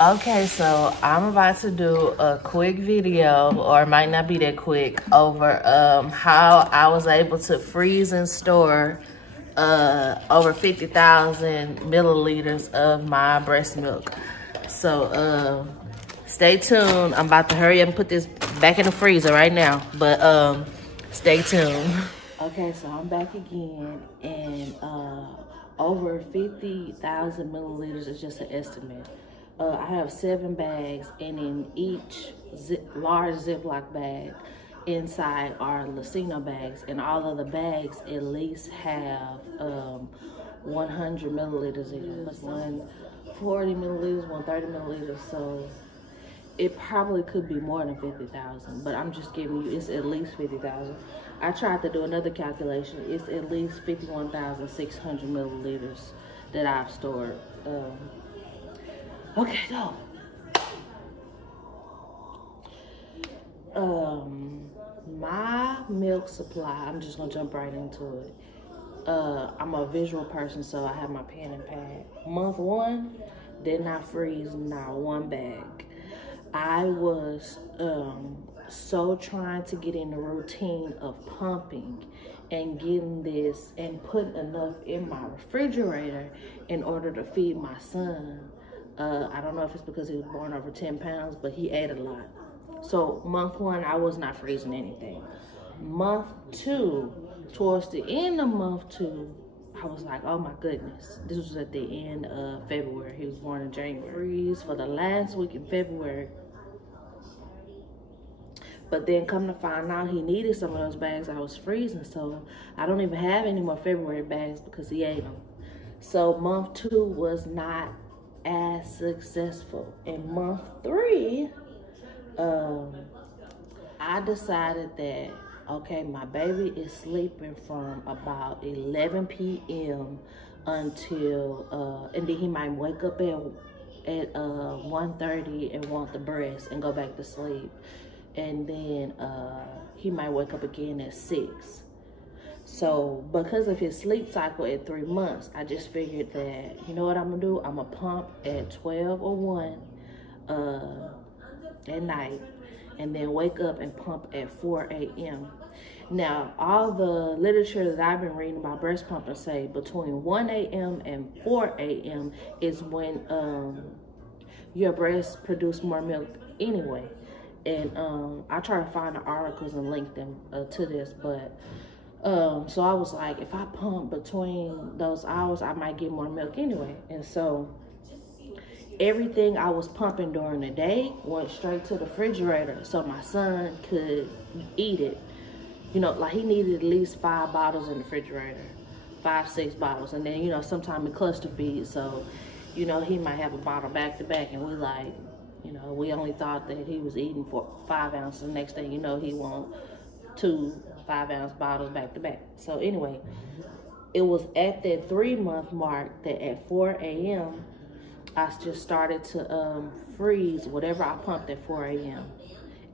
Okay, so I'm about to do a quick video, or it might not be that quick, over how I was able to freeze and store over 50,000 milliliters of my breast milk. So stay tuned. I'm about to hurry up and put this back in the freezer right now, but stay tuned. Okay, so I'm back again, and over 50,000 milliliters is just an estimate. I have 7 bags, and in each large Ziploc bag inside are Lacino bags, and all of the bags at least have 100 milliliters in them. 140 milliliters, 130 milliliters, so it probably could be more than 50,000, but I'm just giving you, it's at least 50,000. I tried to do another calculation. It's at least 51,600 milliliters that I've stored. Okay, so my milk supply, I'm just gonna jump right into it. I'm a visual person, so I have my pen and pad. Month 1, did not freeze not one bag. I was so trying to get in the routine of pumping and getting this and putting enough in my refrigerator in order to feed my son. I don't know if it's because he was born over 10 pounds, but he ate a lot. So month 1, I was not freezing anything. Month 2, towards the end of month 2, I was like, oh my goodness. This was at the end of February. He was born in January. Freeze for the last week in February. But then come to find out, he needed some of those bags I was freezing. So I don't even have any more February bags because he ate them. So month 2 was not as successful. In month 3, I decided that, okay, my baby is sleeping from about 11 p.m. until, and then he might wake up at 1:30 and want the breast and go back to sleep. And then he might wake up again at 6. So because of his sleep cycle at 3 months, I just figured that, you know what I'm gonna do? I'm gonna pump at 12 or 1 at night, and then wake up and pump at 4 a.m. Now, all the literature that I've been reading about breast pumping say between 1 a.m. and 4 a.m. is when your breasts produce more milk anyway. And I try to find the articles and link them to this, but so I was like, if I pump between those hours, I might get more milk anyway. And so everything I was pumping during the day went straight to the refrigerator so my son could eat it. You know, like he needed at least 5 bottles in the refrigerator, 5, 6 bottles. And then, you know, sometimes we cluster feed. So, you know, he might have a bottle back to back, and we like, you know, we only thought that he was eating for 5 ounces. The next thing you know, he want 2 5-ounce bottles back to back. So anyway, it was at that 3-month mark that at 4 a.m. I just started to freeze whatever I pumped at 4 a.m.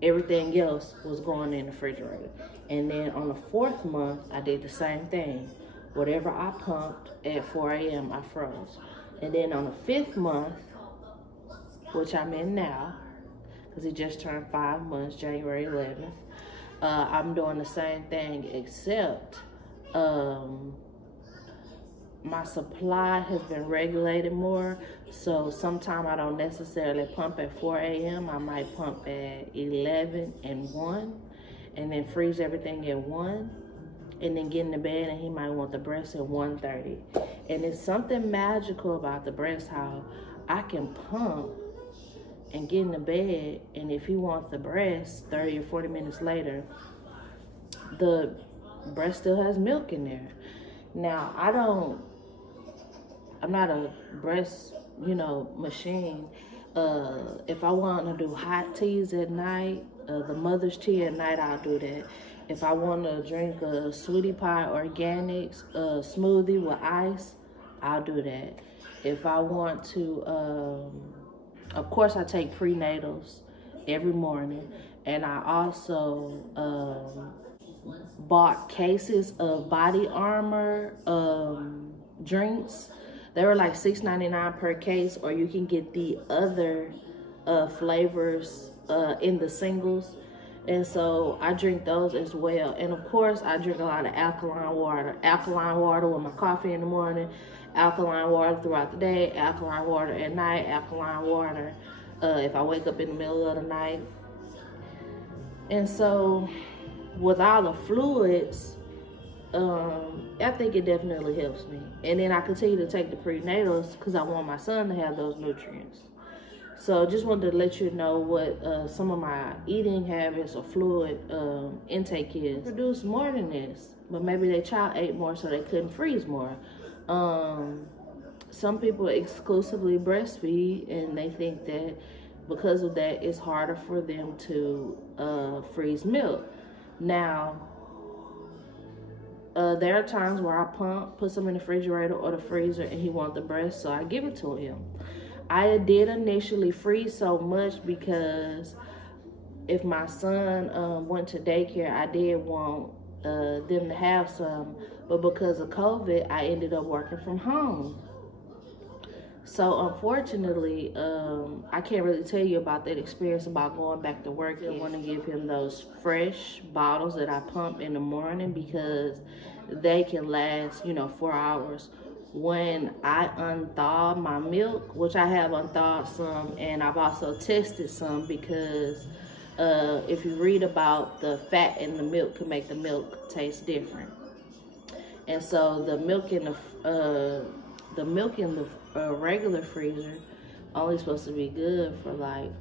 Everything else was going in the refrigerator. And then on the 4th month, I did the same thing. Whatever I pumped at 4 a.m., I froze. And then on the 5th month, which I'm in now, because he just turned 5 months, January 11th, I'm doing the same thing, except my supply has been regulated more. So sometimes I don't necessarily pump at 4 a.m. I might pump at 11 and 1, and then freeze everything at 1, and then get in the bed, and he might want the breast at 1:30. And it's something magical about the breast, how I can pump and get in the bed, and if he wants the breast 30 or 40 minutes later, the breast still has milk in there. Now, I'm not a breast, you know, machine. If I want to do hot teas at night, the mother's tea at night, I'll do that. If I want to drink a Sweetie Pie Organics smoothie with ice, I'll do that. If I want to, of course, I take prenatals every morning, and I also bought cases of Body Armor drinks. They were like $6.99 per case, or you can get the other flavors in the singles. And so I drink those as well. And of course, I drink a lot of alkaline water. Alkaline water with my coffee in the morning, alkaline water throughout the day, alkaline water at night, alkaline water if I wake up in the middle of the night. And so with all the fluids, I think it definitely helps me. And then I continue to take the prenatals because I want my son to have those nutrients. So just wanted to let you know what some of my eating habits or fluid intake is. Produce more than this, but maybe their child ate more so they couldn't freeze more. Some people exclusively breastfeed, and they think that because of that, it's harder for them to freeze milk. Now, there are times where I put some in the refrigerator or the freezer, and he wants the breast, so I give it to him. I did initially freeze so much because if my son went to daycare, I did want them to have some, but because of COVID, I ended up working from home. So unfortunately, I can't really tell you about that experience about going back to work. I want to give him those fresh bottles that I pump in the morning because they can last, 4 hours. When I unthaw my milk, which I have unthawed some, and I've also tested some because if you read about the fat in the milk can make the milk taste different. And so the milk in the regular freezer only supposed to be good for like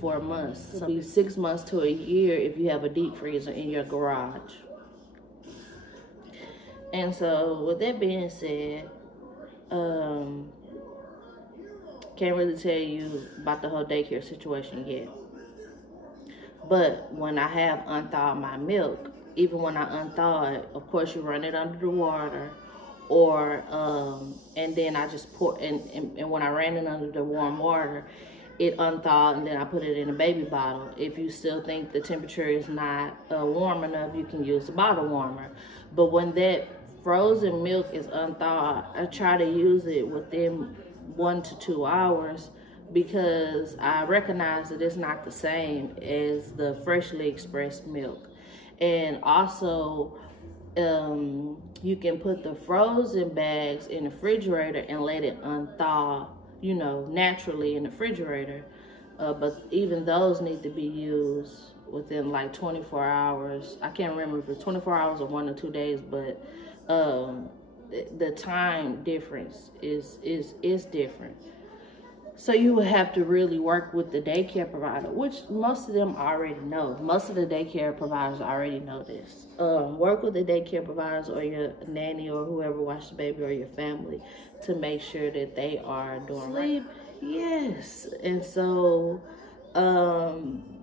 4 months. It'll be 6 months to a year if you have a deep freezer in your garage. And so with that being said, can't really tell you about the whole daycare situation yet. But when I have unthawed my milk, even when I unthaw it, of course you run it under the water, or and then I just pour, and when I ran it under the warm water, it unthawed, and then I put it in a baby bottle. If you still think the temperature is not warm enough, you can use the bottle warmer. But when that frozen milk is unthawed, I try to use it within 1 to 2 hours because I recognize that it's not the same as the freshly expressed milk. And also, you can put the frozen bags in the refrigerator and let it unthaw, naturally in the refrigerator. But even those need to be used within like 24 hours. I can't remember if it's 24 hours or 1 or 2 days, but the time difference is different. So you would have to really work with the daycare provider, which most of them already know. Most of the daycare providers already know this. Work with the daycare providers or your nanny or whoever watches the baby or your family to make sure that they are doing sleep. Right. Yes. And so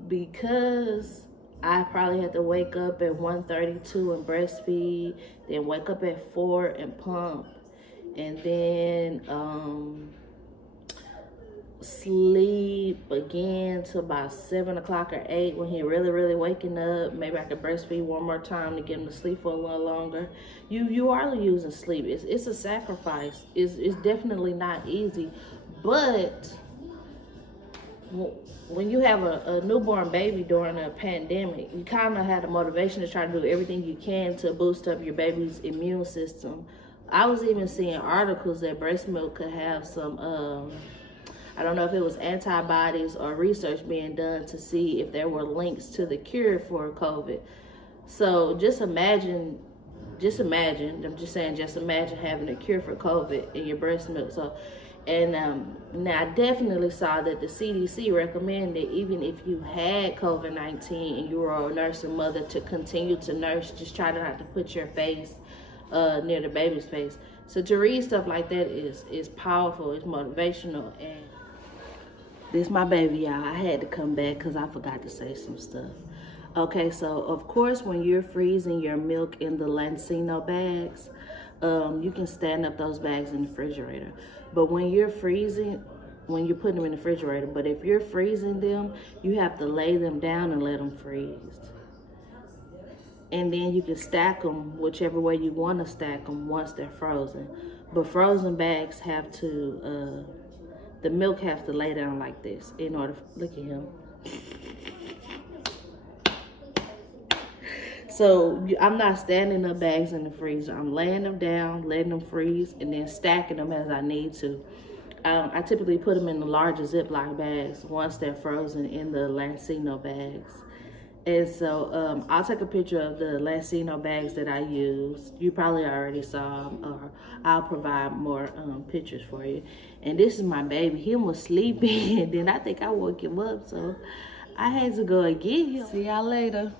because I probably had to wake up at 1:32 and breastfeed, then wake up at 4 and pump, and then sleep again till about 7 o'clock or 8 when he really waking up. Maybe I could breastfeed one more time to get him to sleep for a little longer. You are using sleep. It's a sacrifice. It's definitely not easy, but when you have a newborn baby during a pandemic, you kind of have the motivation to try to do everything you can to boost up your baby's immune system. I was even seeing articles that breast milk could have some, I don't know if it was antibodies or research being done to see if there were links to the cure for COVID. So just imagine, I'm just saying, just imagine having a cure for COVID in your breast milk. So, and now I definitely saw that the CDC recommended, even if you had COVID-19 and you were a nursing mother, to continue to nurse. Just try not to put your face near the baby's face. So to read stuff like that is powerful, it's motivational. And this is my baby, y'all. I had to come back because I forgot to say some stuff. Okay, so of course when you're freezing your milk in the Lancino bags, you can stand up those bags in the refrigerator. But when you're freezing, when you're putting them in the refrigerator, but if you're freezing them, you have to lay them down and let them freeze. and then you can stack them whichever way you want to stack them once they're frozen. But frozen bags have to, the milk has to lay down like this in order, look at him. So I'm not standing up bags in the freezer. I'm laying them down, letting them freeze, and then stacking them as I need to. I typically put them in the larger Ziploc bags once they're frozen in the Lancino bags. And so I'll take a picture of the Lancino bags that I use. You probably already saw them, or I'll provide more pictures for you. And this is my baby. He was sleeping, and then I think I woke him up, so I had to go and get him. See y'all later.